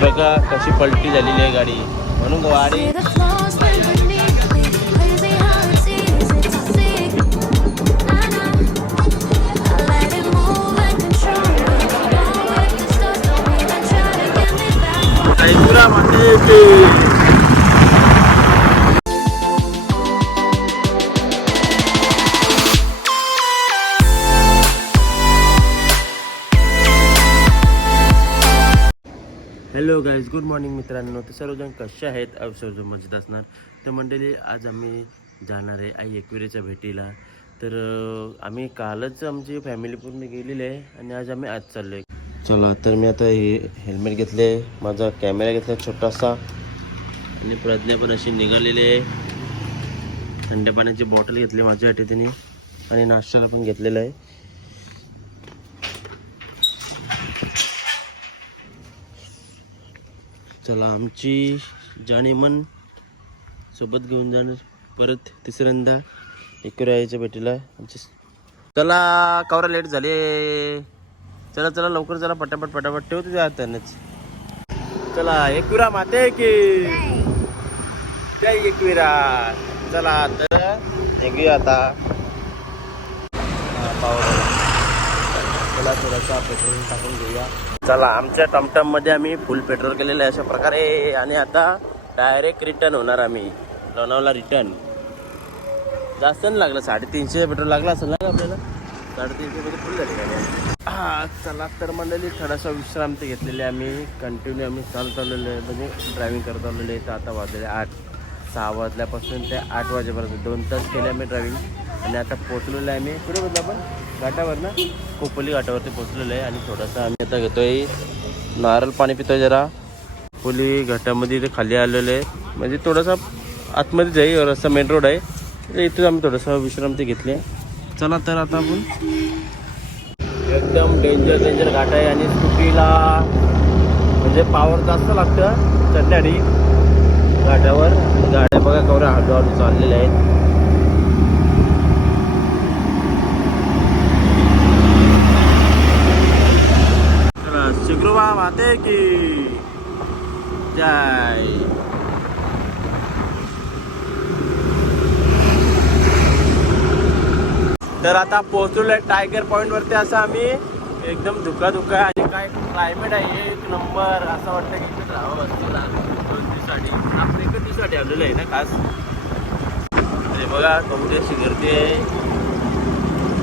बघा कशी पलटी झालेली आहे गाडी. म्हणून गाडी See the hello guys good morning मित्रांनो. तर सर्वजण कसे आहेत? सर्वजण मजेत असणार. तर मंडळी आज आम्ही जाणार आहे आई एकविरेच्या भेटीला. तर आम्ही कालच आमची फॅमिली पूर्ण गेलेली आहे आणि आज आम्ही आज चाललो आहे चला तर मी आता हे हेल्मेट घेतले माझा कॅमेरा घेतला छोटासा. आणि प्रज्ञा पण अशी निघालेली आहे. थंड पाण्याची बॉटल घेतली माझ्यासाठी तिने. आणि नाश्त्याला पण घेतलेलं आहे. चला आमची जाणी मन सोबत घेऊन जाणार. परत तिसऱ्यांदा एकविरायाच्या भेटीला आमची चला कवरा लेट झाले. चला चला लवकर चला पटापट पटापट. ठेव तुझ्या हातानेच. चला एकविरा माते की. जय एकविरा. चला तर निघूया आता. हा, चला थोडासा पेट्रोल टाकून घेऊया. चला आमच्या टमटममध्ये आम्ही फुल पेट्रोल केलेलं आहे अशा प्रकारे. आणि आता डायरेक्ट रिटर्न होणार आम्ही. लोणावला रिटर्न जास्त नाही लागलं साडेतीनशे पेट्रोल लागला असेल ना आपल्याला? साडेतीनशेमध्ये फुल झाले हा चला तर मंडळी थोडासा विश्रांती घेतलेली आहे आम्ही. कंटिन्यू आम्ही चालत आलेलो आहे. म्हणजे ड्रायव्हिंग करत आलेलो आहे. तर आता वाजलेले आठ. सहा वाजल्यापासून ते आठ वाजेपर्यंत. दोन तास केले आम्ही ड्रायव्हिंग आणि आता पोचलेलो आहे आम्ही. कुठे बोलतो आपण? घाटावर ना कोपली घाटावरती पोचलेलो आहे आणि थोडासा आम्ही आता घेतोय नारळ पाणी पितोय जरा. कोपली घाटामध्ये इथे खाली आलेलो आहे. म्हणजे थोडासा आतमध्ये जाई रस्ता मेन रोड आहे. म्हणजे तर इथे आम्ही थोडंसं विश्रांती घेतली आहे. चला तर आता आपण एकदम डेंजर डेंजर घाट आहे आणि स्कूटीला म्हणजे पावर जास्त लागतं चढण्यासाठी घाटावर गाड्या बघा कवऱ्या हळूहळू चाललेल्या आहेत. माते की जय तर आता पोहोचलोय टायगर पॉईंट वरती. असं आम्ही एकदम धुका धुका आणि काय क्लायमेट आहे एक नंबर असं वाटतं की इथे राहावं दोन दिवसासाठी आपण एकच दिवसाठी आलेलो आहे ना खास. अरे बघा कमी अशी गर्दी आहे.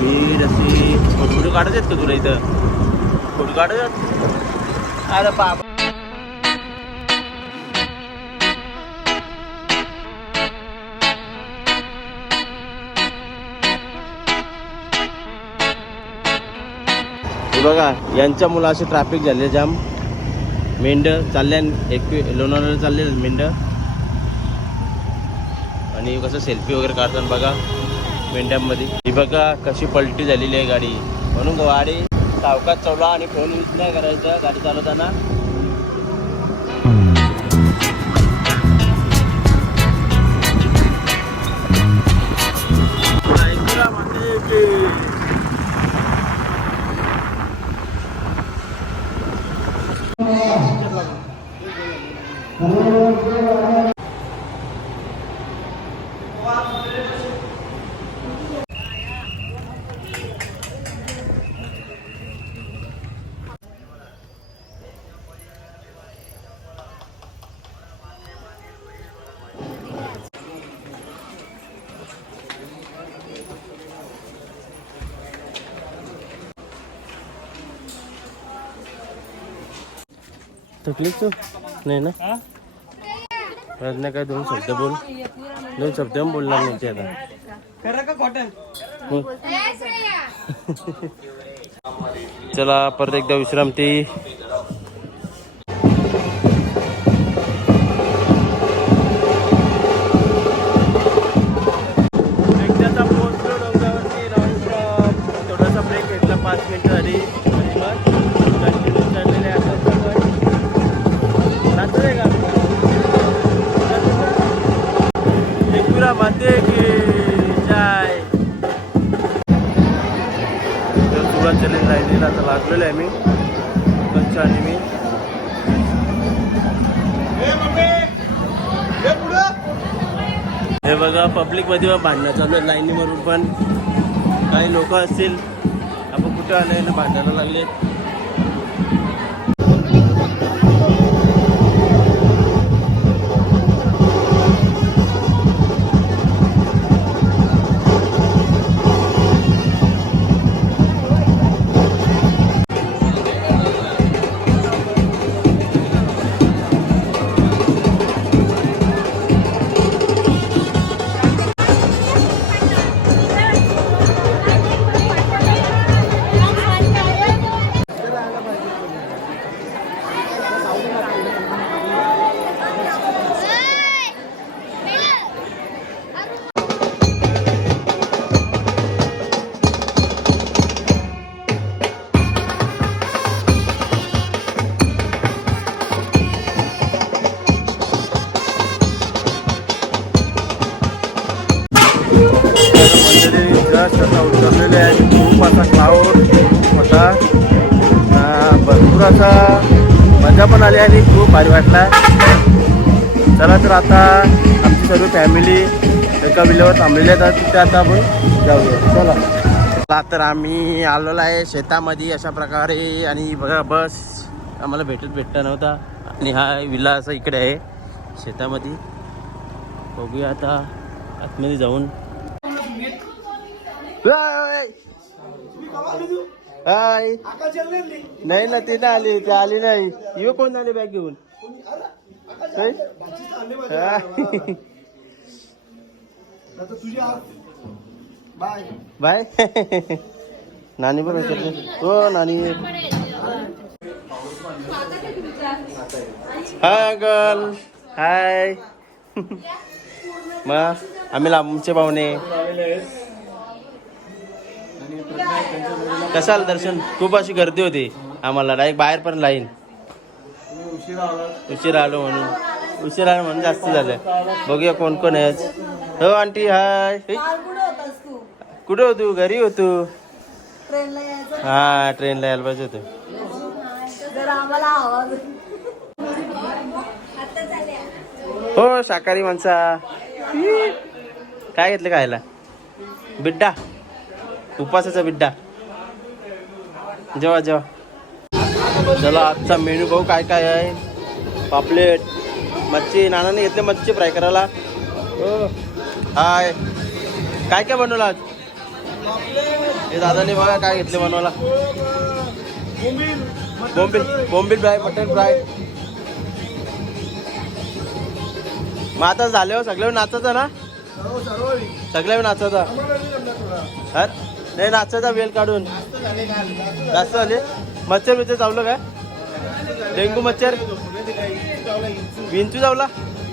ही अशी फोटो काढत आहेत का तुला इथं? फोटो काढत आहेत? अरे बाबा बघा यांच्या मुलं असे ट्रॅफिक झाले जाम. मेंढ चालले एक लोणावळ्याला चालले मेंढ. आणि कसं सेल्फी वगैरे काढतात बघा मेंढ्यांमध्ये. ही बघा कशी पलटी झालेली आहे गाडी. म्हणून गाडी सावकाश चवला आणि फोन यूज नाही करायचा गाडी चालवताना थकलीस तू. नाही ना? प्रज्ञा काय दोन शब्द बोल. दोन शब्द बोलणार नाही ते आता. चला परत एकदा विश्रांती लागलेलो आहे मी. कच्चा आणि मी. हे बघा पब्लिकमध्ये भांडणं चालू लाईनीवरून पण. काही लोक असतील आपण कुठे आले ना भांडायला लागले भरपूर असा मजा पण आली आणि खूप भारी वाटला. चला तर आता आमची सर्व फॅमिली एका विल्यावर थांबलेली आहेत. तिथे आता आपण जाऊया. चला. चला तर आम्ही आलेलो आहे शेतामध्ये अशा प्रकारे आणि बघा बस आम्हाला भेटत भेटता नव्हता. आणि हा विला असा इकडे आहे शेतामध्ये. बघूया आता आतमध्ये जाऊन. हाय. नाही ना ती नाही आली ती आली नाही. यो कोण आले बॅग घेऊन? बाय. नानी पण विचारले हो नानी. Hi uncle. हाय. मग आम्ही लांबचे पाहुणे. कसं आलं दर्शन? खूप अशी गर्दी होती. आम्हाला डायरेक्ट बाहेर पण लाईन उशीर आलो म्हणून. उशीर आलो म्हणून जास्त झालं. बघूया कोण कोण आहे हो आंटी हाय कुठे होतो? घरी होतो. हा ट्रेनला यायला पाहिजे होतो. हो शाकाहारी माणसा. काय घेतलं खायला? बिड्डा. उपासाचा बिड्डा. जेव्हा जेव्हा चला आजचा मेनू भाऊ काय काय आहे. पापलेट. मच्छी. नानाने घेतले मच्छी फ्राय करायला. हो हाय. काय काय बनवलं आज? हे दादाने बघा काय घेतले बनवायला. बोंबील बोंबील फ्राय मटन फ्राय. मग आता झाल्यावर हो, सगळे नाचायचं ना? सगळ्यावर नाचायचा. नाही नाचायचा वेल काढून. जास्त झाले. मच्छर बिच्छर चावलं काय? डेंगू मच्छर? विंचू चावला?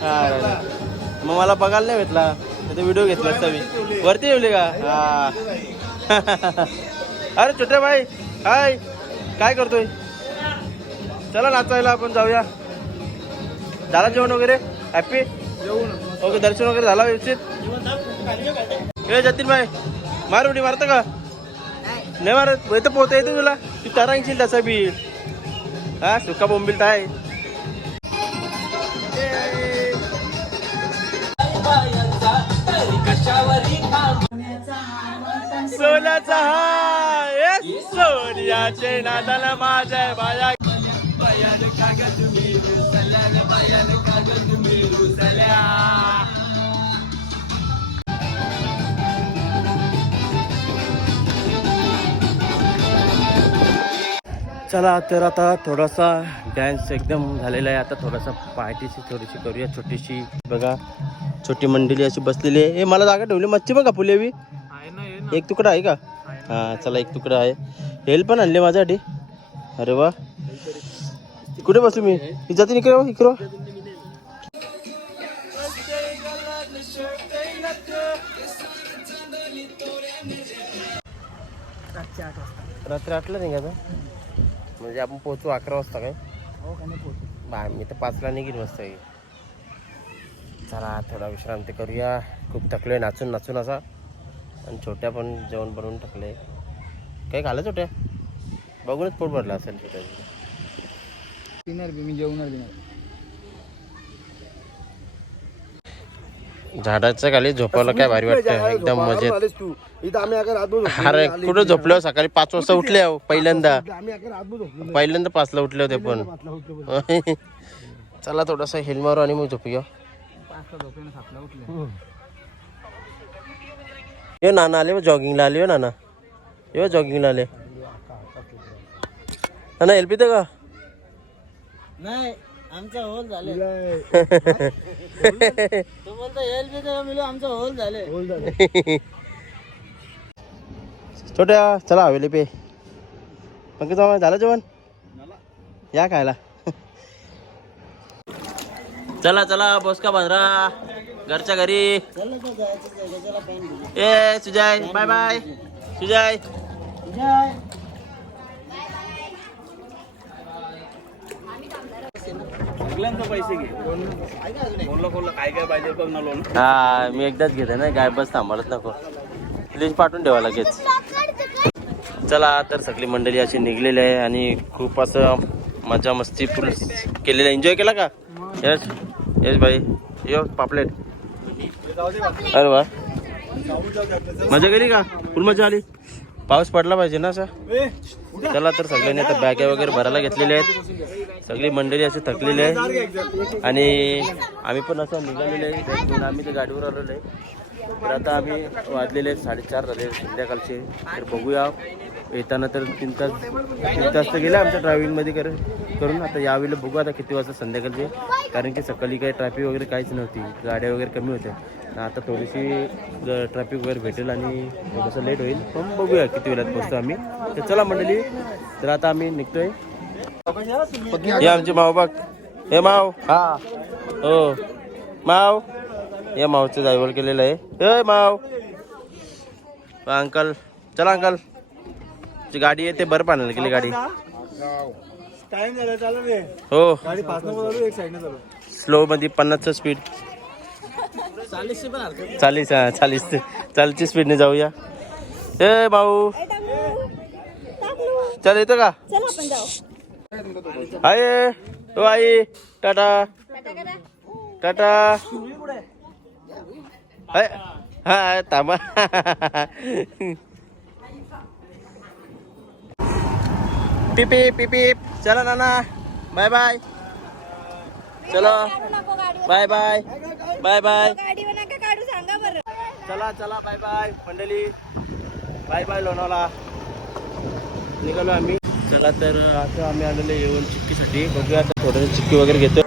हा मग मला बघायला नाही भेटला. तर व्हिडिओ घेतला असता मी. वरती ठेवले का? हा. अरे छोटे भाई. हाय. काय करतोय? चला नाचायला आपण जाऊया. झाला जेवण वगैरे? हॅपी ओके दर्शन वगैरे झाला व्यवस्थित? जतीन भाई. मार उडी मारतं का? नाही मारत. इथं पोहता येते तुला? तू तरंगशील तसा बी. हा सुका बोंबील आहे. सोन्याचा हा सोन्याचे नादाला माझ्या बाया चला तर आता थोडासा डॅन्स एकदम झालेला आहे. आता थोडासा पार्टीची थोडीशी करूया छोटीशी. बघा छोटी मंडळी अशी बसलेली आहे. हे मला जागा ठेवली मच्छी बघा फुलेवी. एक तुकडा आहे का? हां चला एक तुकडा आहे. हेल पण आणले माझ्यासाठी. अरे वा. कुठे बसू मी? जाते इकडे इकडे रात्री आठला निघायचं? म्हणजे आपण पोहोचू अकरा वाजता काय? हो का नाही पोहोचू. बा मी तर पाचला निघेन मस्त चला थोडा विश्रांती करूया. खूप थकलोय नाचून नाचून असा. आणि छोट्या पण जेवण बनवून टाकले काही खाल्लं छोट्या? बघूनच पोट भरलं असेल छोट्या. पिणार बी मी जेवणार झाडाच्या खाली झोपायला काय भारी वाटतं एकदम मजेत. अरे कुठं झोपलो सकाळी पाच वाजता उठले आहो पहिल्यांदा. पहिल्यांदा पाचला उठले होते पण. चला थोडासा हेल मारू आणि मग झोपूया. ये नाना आले जॉगिंगला आले हो नाना. ये जॉगिंगला आले. नाना हेल्प येतं का? नाही. आमचा होल झाले. तो बोलतो हेल्प येते मिळू आमचा होल झाले. छोट्या चला हवेली पे. पंकज मामा झालं जेवण? या खायला. चला चला बोसका बांधरा घरच्या घरी. चल तर हा मी एकदाच घेते ना गाय बस थांबायलाच नको. प्लीज पाठवून ठेवा लगेच. चला तर सगळी मंडळी अशी निघलेली आहे आणि खूप असं मजा मस्ती फुल केलेलं एन्जॉय केला का? यस यस भाई. यो पापलेट. अरे वा. मजा केली का? फुल मजा आली. पाऊस पडला पाहिजे ना असा? चला तर सगळ्यांनी आता बॅगे वगैरे भरायला घेतलेल्या आहेत. सगळी मंडळी अशी थकलेली आहे आणि आम्ही पण असं निघालेलं आहे. घेऊन आम्ही ते गाडीवर आलेलो आहे तर आता आम्ही वाजलेले साडेचार झाले संध्याकाळचे. तर बघूया. येताना तर तीन तास तीन तास तर गेले आमच्या ट्रॅव्हलिंगमध्ये कर करून आता यावेळेला बघू आता किती वाजता संध्याकाळचे. कारण की सकाळी काही ट्रॅफिक वगैरे काहीच नव्हती. गाड्या वगैरे कमी होत्या. आता थोडीशी ट्रॅफिक वगैरे भेटेल आणि थोडंसं लेट होईल. पण बघूया किती वेळात पोचतो आम्ही. तर चला मंडळी तर आता आम्ही निघतोय. हे आमचे माव बघ. हे माव. हा. हो. माव. या मावचं ड्रायव्हर केलेलं आहे. हे माव. अंकल. चला अंकल. ची गाडी आहे ते बरं पाण्याला गेली गाडी. टाइम झाला चालू रे हो. गाडी पाच नंबर चालू एक साईडने चालू स्लो मध्ये पन्नासचं स्पीड चाळीस हा चाळीस. चाळीसची स्पीडने जाऊया. ए भाऊ चल येतो का? चल आपण जाऊ. आहे तो आई टाटा। टाटा। हाय हा थांबा. पिपी पिपी चला नाना बाय बाय. चलो बाय बाय बाय बाय. चला चला बाय बाय मंडळी बाय बाय लोणावला निघालो आम्ही. चला तर आता आम्ही आलेलो येऊन चिक्कीसाठी. बघूया आता थोडंसं चिक्की वगैरे घेतो